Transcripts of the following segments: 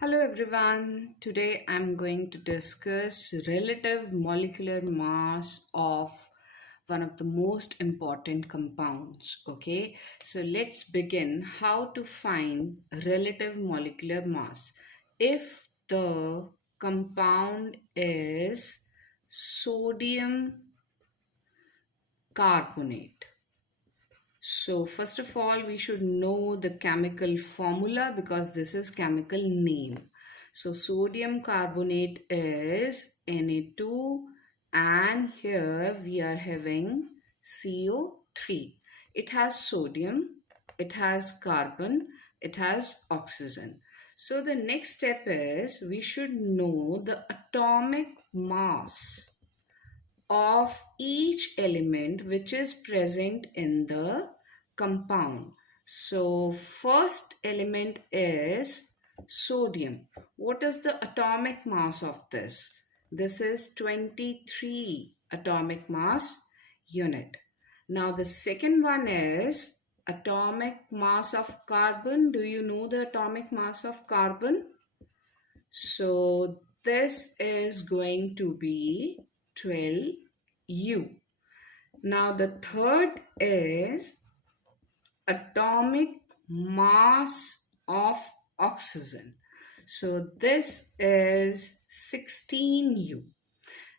Hello everyone. Today I'm going to discuss relative molecular mass of one of the most important compounds. Okay, so let's begin how to find relative molecular mass. If the compound is sodium carbonate, so first of all, we should know the chemical formula because this is chemical name. So sodium carbonate is Na2 and here we are having CO3. It has sodium, it has carbon, it has oxygen. So the next step is we should know the atomic mass of each element which is present in the compound. So first element is sodium. What is the atomic mass of this? This is 23 atomic mass unit. Now the second one is atomic mass of carbon. Do you know the atomic mass of carbon? So this is going to be 12U. Now the third is atomic mass of oxygen. So this is 16U.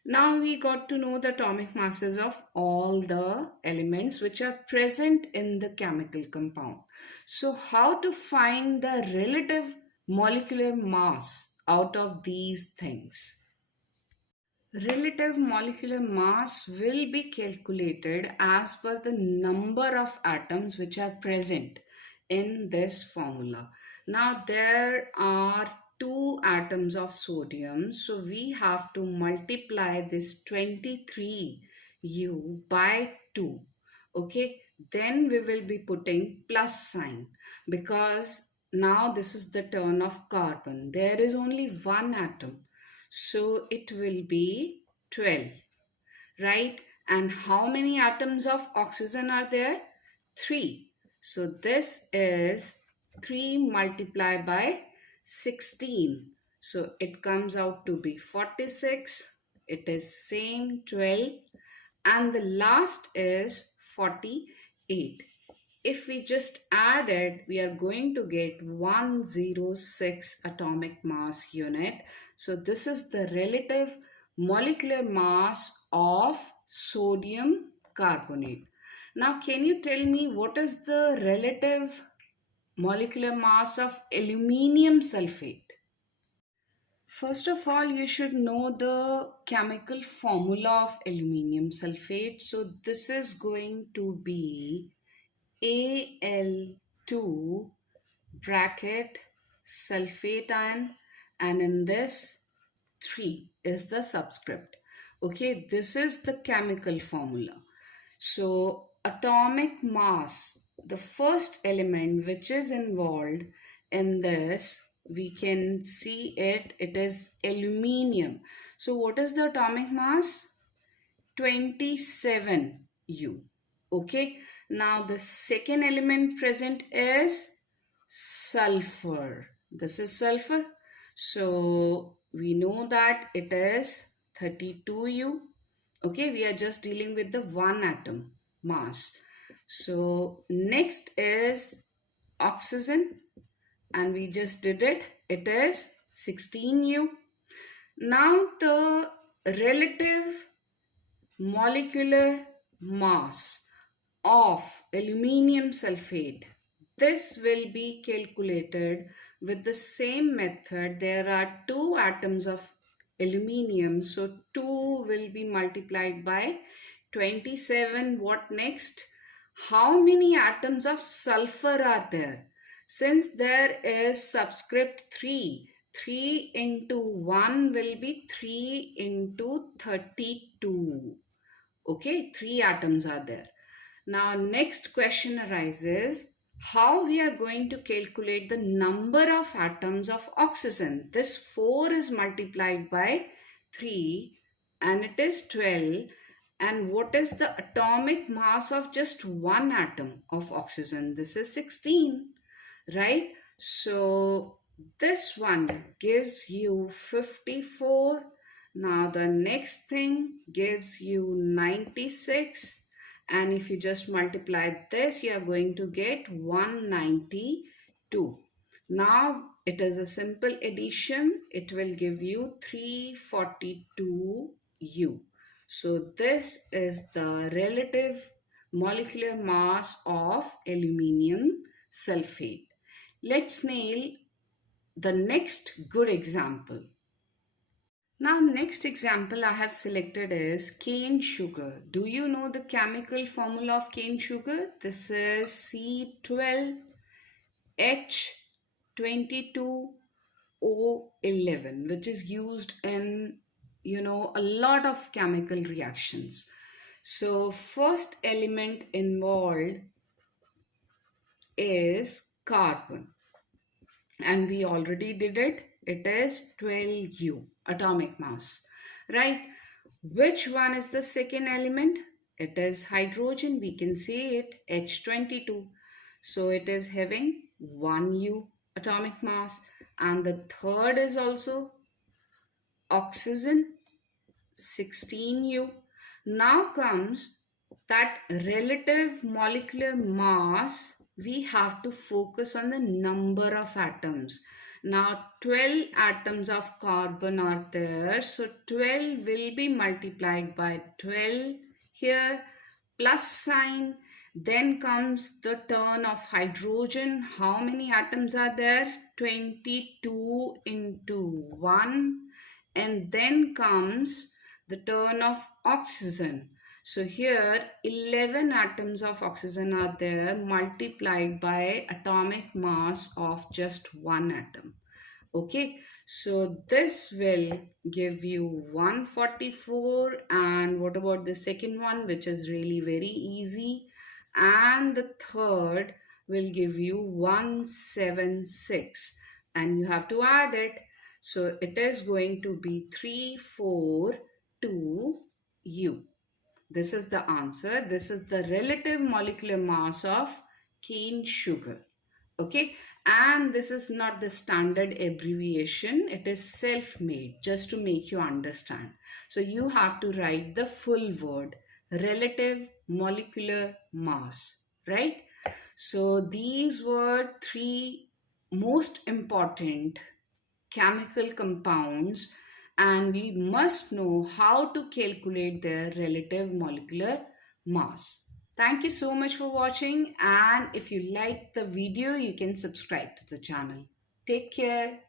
Now we got to know the atomic masses of all the elements which are present in the chemical compound. So how to find the relative molecular mass out of these things? Relative molecular mass will be calculated as per the number of atoms which are present in this formula. Now there are two atoms of sodium, so we have to multiply this 23U by 2. Okay, then we will be putting plus sign because now this is the turn of carbon. There is only one atom, so it will be 12, right? And how many atoms of oxygen are there? 3. So this is 3 multiplied by 16. So it comes out to be 46. It is same 12. And the last is 48. If we just add it, we are going to get 106 atomic mass unit. So this is the relative molecular mass of sodium carbonate. Now, can you tell me what is the relative molecular mass of aluminium sulphate? First of all, you should know the chemical formula of aluminium sulphate. So this is going to be Al2 bracket sulfate ion, and in this 3 is the subscript. Okay, this is the chemical formula. So atomic mass, the first element which is involved in this, we can see it is aluminium. So what is the atomic mass? 27U. Okay, now the second element present is sulfur. This is sulfur. So we know that it is 32U. Okay, we are just dealing with the one atom mass. So next is oxygen, and we just did it. It is 16U. Now the relative molecular mass of aluminium sulfate. This will be calculated with the same method. There are two atoms of aluminium, so 2 will be multiplied by 27. What next? How many atoms of sulfur are there? Since there is subscript 3, 3 into 1 will be 3 into 32. Okay, 3 atoms are there. Now next question arises, how we are going to calculate the number of atoms of oxygen. This 4 is multiplied by 3 and it is 12. And what is the atomic mass of just one atom of oxygen? This is 16, right? So This one gives you 54. Now the next thing gives you 96. And if you just multiply this, you are going to get 192. Now it is a simple addition. It will give you 342U. So this is the relative molecular mass of aluminium sulfate. Let's nail the next good example. Now next example I have selected is cane sugar. Do you know the chemical formula of cane sugar? This is C12H22O11, which is used in a lot of chemical reactions. So first element involved is carbon, and we already did it. It is 12U atomic mass, right? Which one is the second element? It is hydrogen. We can say it H22. So it is having 1U atomic mass. And the third is also oxygen, 16U. Now comes that relative molecular mass. We have to focus on the number of atoms. Now 12 atoms of carbon are there, so 12 will be multiplied by 12 here, plus sign. Then comes the turn of hydrogen. How many atoms are there? 22 into 1. And then comes the turn of oxygen. So here 11 atoms of oxygen are there multiplied by atomic mass of just one atom. Okay, so this will give you 144. And what about the second one, which is really very easy? And the third will give you 176, and you have to add it. So it is going to be 342U. This is the answer. This is the relative molecular mass of cane sugar. Okay, and this is not the standard abbreviation. It is self-made, just to make you understand. So you have to write the full word, relative molecular mass, right? So these were three most important chemical compounds, and we must know how to calculate their relative molecular mass. Thank you so much for watching, and if you like the video, you can subscribe to the channel. Take care.